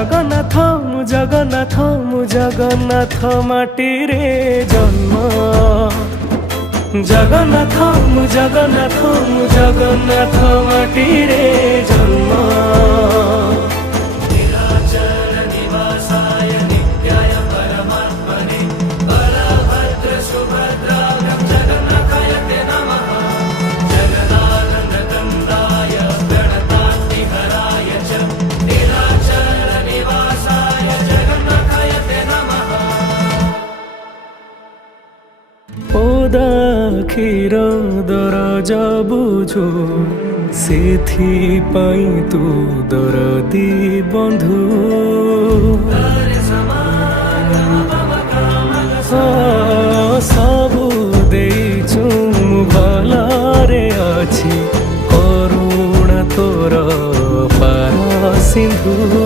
जगन्नाथ मु जगन्नाथ मु जगन्नाथ माटीरे जन्म जगन्नाथ मु जगन्नाथ मु जगन्नाथ माटीरे जन्म नीलाचल निवासाय नित्याय परमात्मने बलभद्र सुभद्राभ्यां जगन्नाथाय ते नमः जगदानन्दकन्दाय गणतात्तिहराय च नीलाचल निवासाय जगन्नाथाय ते नमः ओदा क्षीर दरज बुझु सेथिपाई तू दरदी बंधु हाँ,